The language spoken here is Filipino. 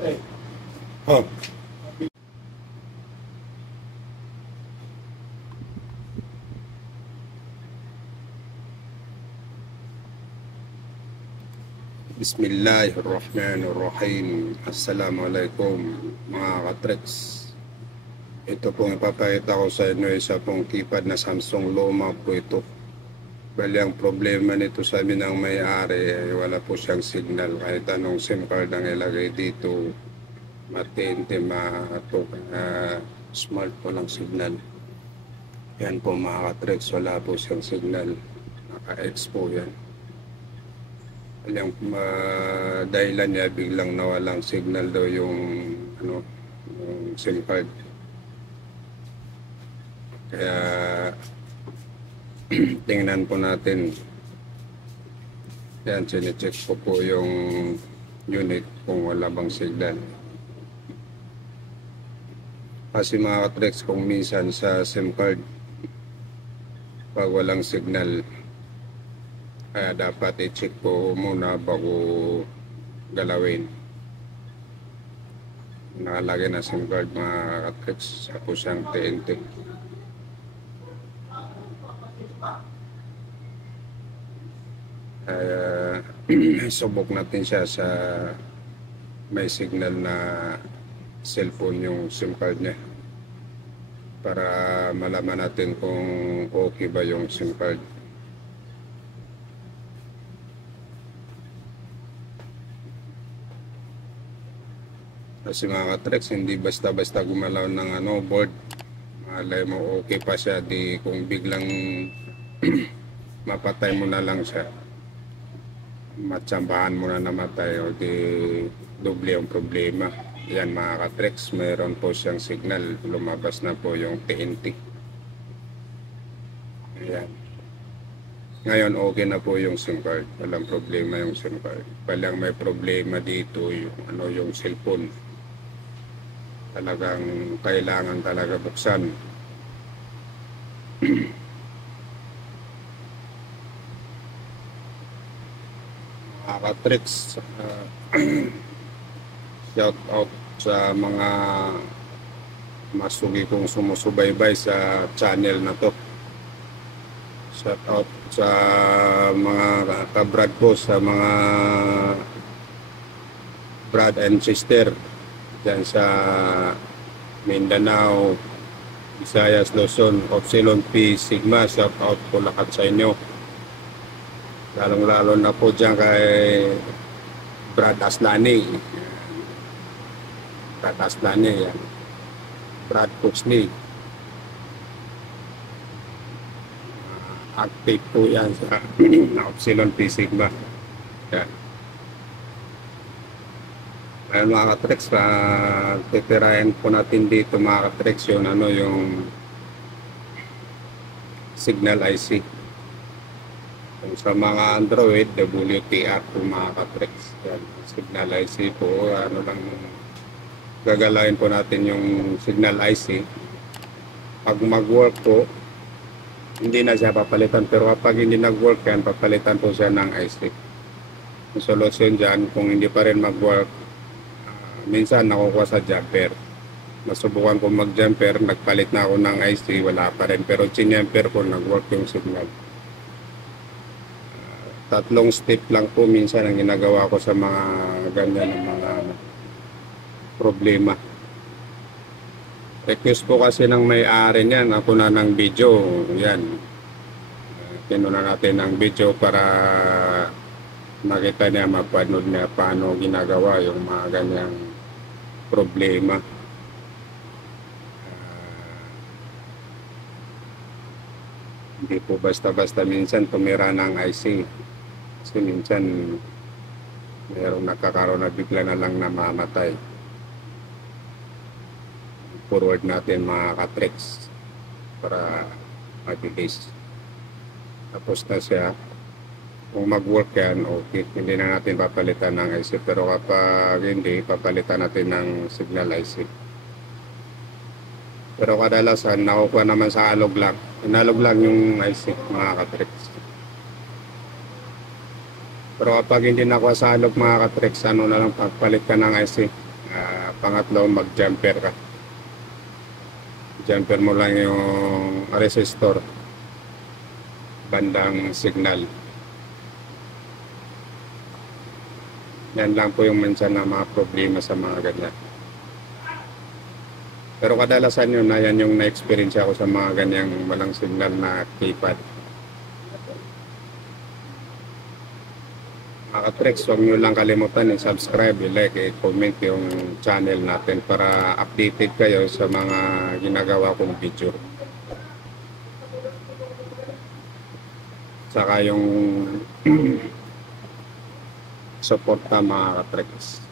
Oh. Bismillahirrahmanirrahim. Assalamualaikum mga katreks. Ito pong ipapakita ko sa inyo isa pong keypad na Samsung luma po ito. Bali ang problema nito sa amin ng may-ari ay wala po siyang signal. Kahit anong SIM card ang ilagay dito, matente, smart po ng signal. Yan po mga katreks, wala po siyang signal. Naka-X po yan. Yung dahilan niya biglang nawalang signal daw yung yung SIM card. Kaya tingnan po natin. Yan, sine-check ko po yung unit kung wala bang signal. Kasi mga katreks, kung minsan sa SIM card pag walang signal, kaya dapat i-check po muna bago galawin. Nakalagay na SIM card mga katreks, sa po siyang TNT. Kaya subok natin siya sa may signal na cellphone yung SIM card niya para malaman natin kung okay ba yung SIM card. Kasi mga katreks, hindi basta-basta gumalaw ng board. Malay mo okay pa siya, di kung biglang mapatay mo na lang siya, matsambahan mo na namatay, o di doble ang problema. Yan mga katreks, mayroon po siyang signal, lumabas na po yung TNT. Ayan. Ngayon okay na po yung SIM card, walang problema yung SIM card. Palang may problema dito yung yung cellphone. Talagang kailangan talaga buksan. Mga katreks, shout out sa mga masugi kong sumusubaybay sa channel na to. Shout out sa mga kabrad ko, sa mga brad and sister dyan sa Mindanao, Visayas, Luzon, Upsilon, Pi, Sigma. Shout out po lahat sa inyo, lalong lalo na po dyan kay Brad Aslani, yan. Brad Puxley, active po yan sa Upsilon, Pi, Sigma. Yan. Ayan mga katreks, titirahin po natin dito mga katreks yung yung signal IC. Kung sa mga Android, WTR po mga katreks. Yan, signal IC po, lang gagalawin po natin yung signal IC. Pag mag-work po, hindi na siya papalitan, pero kapag hindi nag-work yan, papalitan po siya ng IC. Yung solution dyan, kung hindi pa rin mag-work, minsan nakukuha sa jumper. Nasubukan ko mag-jumper, nagpalit na ako ng IC, wala pa rin, pero chin-jumper ko, nag-work yung signal. Tatlong step lang po minsan ang ginagawa ko sa mga ganyan ng mga problema. Request po kasi ng may-ari niyan, ako na ng video. Yan, tinuna natin ng video para makita niya, mapanood niya paano ginagawa yung mga ganyang problema. Hindi po basta-basta minsan tumira ng IC. Kasi minsan mayroong nakakaroon na bigla na lang namamatay. Forward natin mga katreks para mabilis. Tapos na siya. Kung mag-work yan, okay, hindi na natin papalitan ng IC. Pero kapag hindi, papalitan natin ng signal IC. Pero kadalasan, nakukuha naman sa alog lang. Inalog lang yung IC, mga katreks. Pero kapag hindi nakuha sa alog mga katreks, na lang pagpalit ka ng IC. Pangatlo, mag-jumper ka. Jumper mo lang yung resistor, bandang signal. Yan lang po yung minsan na mga problema sa mga ganyan. Pero kadalasan yun na yan yung na-experience ako sa mga ganyang walang signal na keypad. Mga ka-Trex, huwag nyo lang kalimutan i-subscribe, i-like, i-comment yung channel natin para updated kayo sa mga ginagawa kong video. Saka yung support na mga ka-Trex.